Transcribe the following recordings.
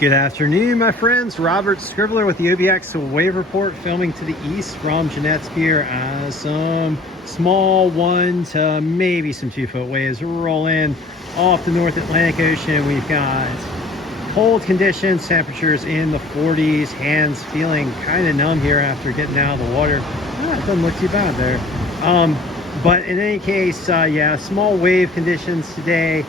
Good afternoon, my friends. Robert Scribbler with the OBX wave report, filming to the east from Jeanette's Pier as some small 1 to maybe some 2 foot waves roll in off the North Atlantic Ocean. We've got cold conditions, temperatures in the 40s, hands feeling kind of numb here after getting out of the water. It doesn't look too bad there. But in any case, yeah, small wave conditions today,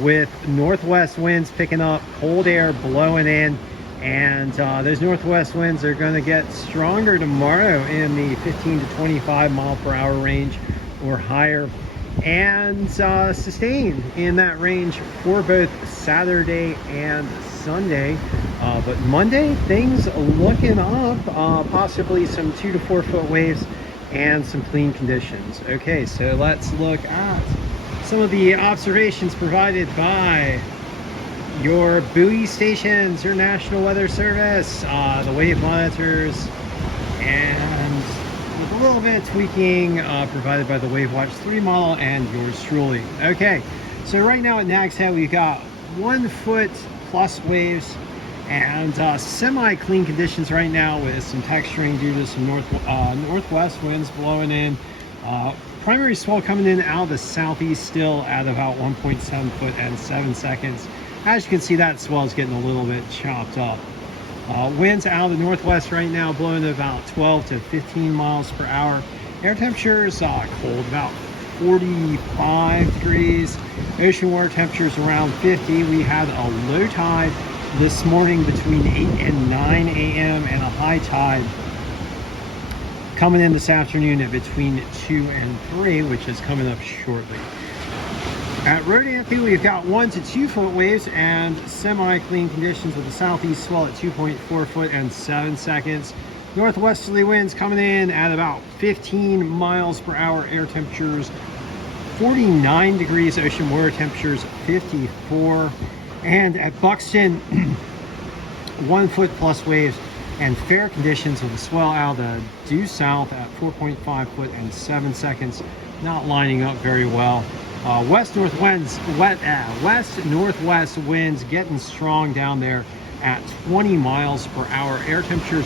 with northwest winds picking up, cold air blowing in, and those northwest winds are going to get stronger tomorrow in the 15 to 25 mile per hour range or higher, and sustain in that range for both Saturday and Sunday. But Monday, things looking up, possibly some 2 to 4 foot waves and some clean conditions. Okay, so let's look at some of the observations provided by your buoy stations, your National Weather Service, the wave monitors, and with a little bit of tweaking provided by the Wave Watch 3 model and yours truly. Okay, so right now at Nag's Head, we've got 1 foot plus waves and semi-clean conditions right now, with some texturing due to some northwest winds blowing in. Primary swell coming in out of the southeast, still at about 1.7 foot and 7 seconds. As you can see, that swell is getting a little bit chopped up. Winds out of the northwest right now blowing at about 12 to 15 miles per hour. Air temperatures cold, about 45 degrees. Ocean water temperatures around 50. We had a low tide this morning between 8 and 9 a.m. and a high tide coming in this afternoon at between 2 and 3, which is coming up shortly. At Road Anthony, we've got 1 to 2 foot waves and semi-clean conditions with the southeast swell at 2.4 foot and 7 seconds. Northwesterly winds coming in at about 15 miles per hour. Air temperatures 49 degrees. Ocean water temperatures 54. And at Buxton, 1 foot plus waves and fair conditions with the swell out of the due south at 4.5 foot and 7 seconds, not lining up very well. West northwest winds getting strong down there at 20 miles per hour. Air temperatures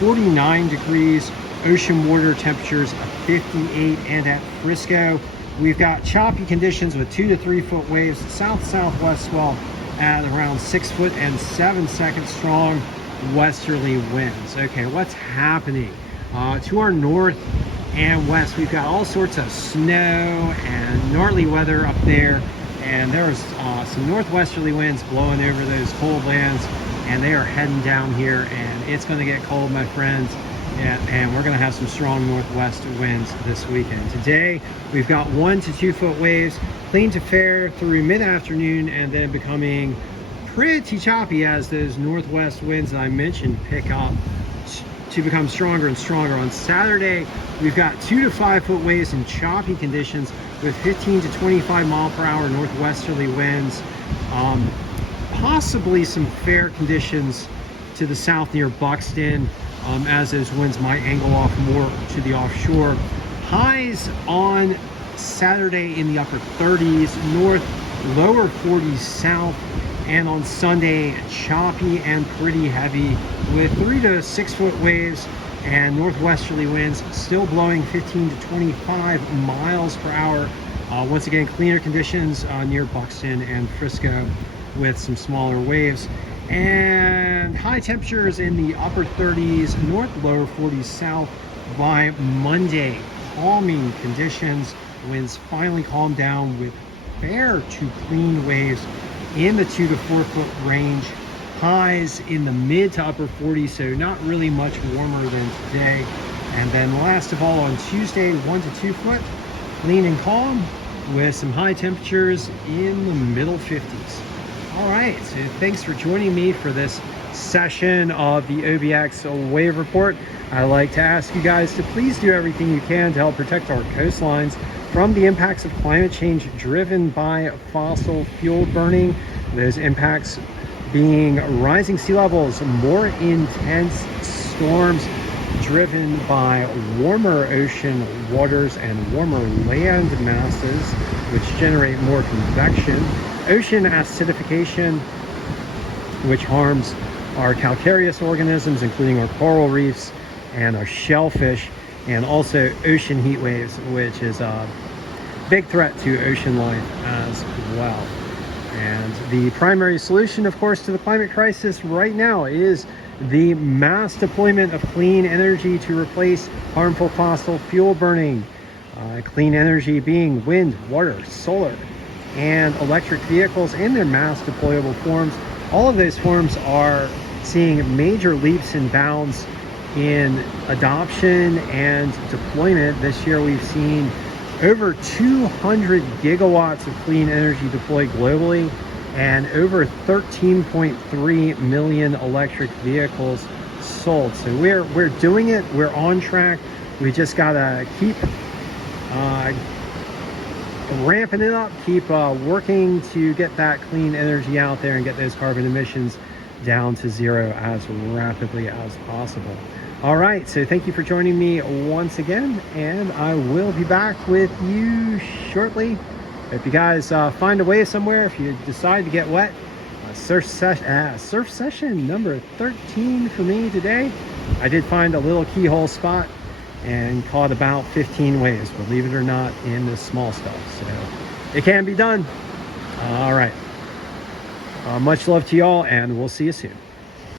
49 degrees. Ocean water temperatures 58. And at Frisco, we've got choppy conditions with 2 to 3 foot waves. South-southwest swell at around 6 foot and 7 seconds. Strong westerly winds. Okay, what's happening to our north and west? We've got all sorts of snow and gnarly weather up there, and there's some northwesterly winds blowing over those cold lands, and they are heading down here, and it's going to get cold, my friends. And we're going to have some strong northwest winds this weekend. Today we've got 1 to 2 foot waves, clean to fair through mid-afternoon, and then becoming pretty choppy as those northwest winds that I mentioned pick up to become stronger and stronger. On Saturday, we've got 2 to 5 foot waves and choppy conditions with 15 to 25 mile per hour northwesterly winds. Possibly some fair conditions to the south near Buxton, as those winds might angle off more to the offshore. Highs on Saturday in the upper 30s, north lower 40s south. And on Sunday, choppy and pretty heavy with 3 to 6 foot waves and northwesterly winds still blowing 15 to 25 miles per hour. Once again, cleaner conditions near Buxton and Frisco with some smaller waves. And high temperatures in the upper 30s, north lower 40s south by Monday. Calming conditions. Winds finally calm down with fair to clean waves in the 2 to 4 foot range. Highs in the mid to upper 40s, so not really much warmer than today. And then last of all, on Tuesday, 1 to 2 foot, clean and calm with some high temperatures in the middle 50s. All right, so thanks for joining me for this session of the OBX wave report. I like to ask you guys to please do everything you can to help protect our coastlines from the impacts of climate change driven by fossil fuel burning. Those impacts being rising sea levels, more intense storms driven by warmer ocean waters and warmer land masses, which generate more convection, ocean acidification, which harms our calcareous organisms, including our coral reefs and our shellfish, and also ocean heat waves, which is a big threat to ocean life as well. And the primary solution, of course, to the climate crisis right now is the mass deployment of clean energy to replace harmful fossil fuel burning. Clean energy being wind, water, solar, and electric vehicles in their mass deployable forms. All of those forms are seeing major leaps and bounds in adoption and deployment. This year we've seen over 200 gigawatts of clean energy deployed globally, and over 13.3 million electric vehicles sold. So we're doing it. We're on track. We just gotta keep ramping it up, keep working to get that clean energy out there and get those carbon emissions down to zero as rapidly as possible. All right, so thank you for joining me once again, and I will be back with you shortly. If you guys find a way somewhere, if you decide to get wet, surf session number 13 for me today. I did find a little keyhole spot and caught about 15 waves, believe it or not, in the small stuff. So it can be done. All right. Much love to y'all, and we'll see you soon.